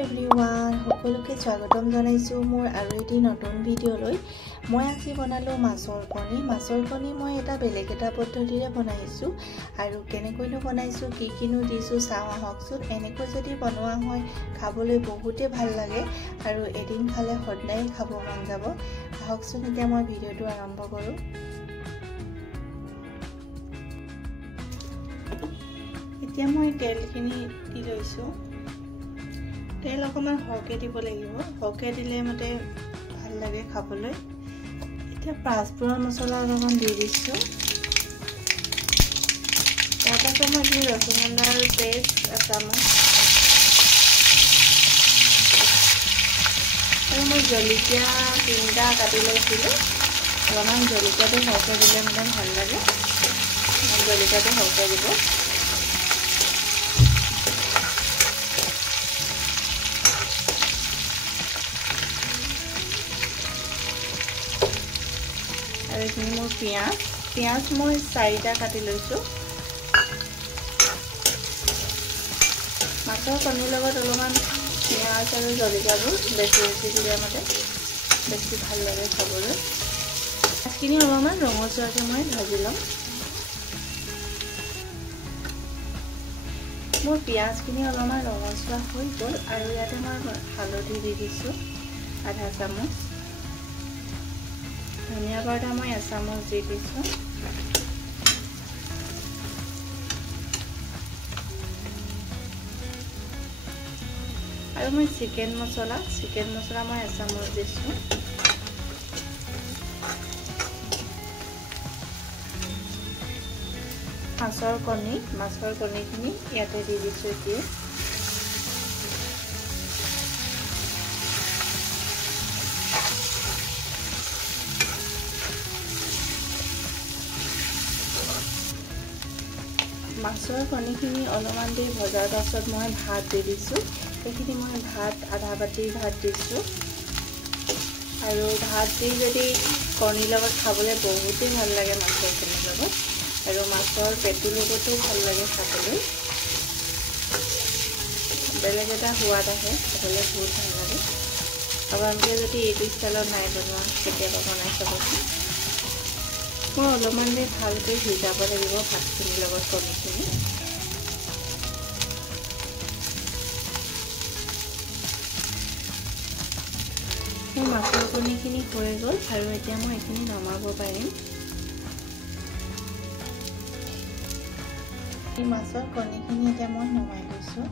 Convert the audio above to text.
everyone সকলোকে স্বাগতম জনাইছো মোৰ আৰু এটি নতুন ভিডিও লৈ মই আজি বনালো মাছৰ কণী মই এটা বেলেগ এটা পদ্ধতিৰে বনাইছো আৰু কেনেকৈনো বনাইছো কিনো দিছো চাও আহকচোন এনেকৈ যদি বনোৱা হয় খাবলৈ বহুতে ভাল লাগে আৰু এদিন খালে সদায় খাব মন যাব আহকচোন এতিয়া মই ভিডিওটো আৰম্ভ কৰো এতিয়া মই তেলখিনি দি লৈছো তেল অকমান হৰকে দিব লাগিব হৰকে দিলে মতে ভাল লাগে খাবলৈ এতিয়া পাঁচফোৰণ মছলা অলপমান দি দিছো তাৰপাছত মই দি ৰসুন আদাৰ পেষ্ট এচামুচ আৰু মই জলকীয়া 3টা কাটি লৈছিলো অলপমান জলকীয়াটো হৰকে দিলে মানে ভাল লাগে জলকীয়াটো হৰকে দিব আৰু এইখিনি মোৰ পিঁয়াজ মই 4টা কাটি লৈছোঁ মাছৰ কণীৰ লগত অলপমান পিঁয়াজ আৰু জলকীয়াবোৰ বেছি দিলে মতে বেছি ভাল লাগে খাবলৈ মাছখিনি অলপমান ৰঙচুৱাকৈ মই ভাজি ল'ম মোৰ পিঁয়াজখিনি অলপমান ৰঙচুৱা হৈ গ'ল আৰু ইয়াতে মই হালধি দি দিছোঁ আধা চামুচ ধনিয়া পাউডাৰ মই এচামুচ দি দিছোঁ আৰু মই চিকেন মছলা মই এচামুচ দিছোঁ মাছৰ কণীখিনি ইয়াতে দি দিছোঁ এতিয়া মাছৰ কণীখিনি অলপমান দেৰি ভজাৰ পাছত মই ভাত দি দিছোঁ এইখিনি মই আধা বাটি ভাত দিছোঁ আৰু ভাত দি যদি কণীৰ লগত খাবলৈ বহুতেই ভাল লাগে মাছৰ কণীৰ লগত আৰু মাছৰ পেটুৰ লগতো ভাল লাগে খাবলৈ বেলেগ এটা সোৱাদ আহে খাবলৈ বহুত ভাল লাগে আপোনালোকে যদি এইটো ষ্টাইলত নাই বনোৱা কেতিয়াবা বনাই চাবচোন মই অলপমান দেৰি ভালকৈ সিজাব লাগিব ভাতখিনিৰ লগত কণীখিনি মোৰ মাছৰ কণীখিনি হৈ গ'ল আৰু এতিয়া মই এইখিনি নমাব পাৰিম এই মাছৰ কণীখিনি এতিয়া মই নমাই লৈছোঁ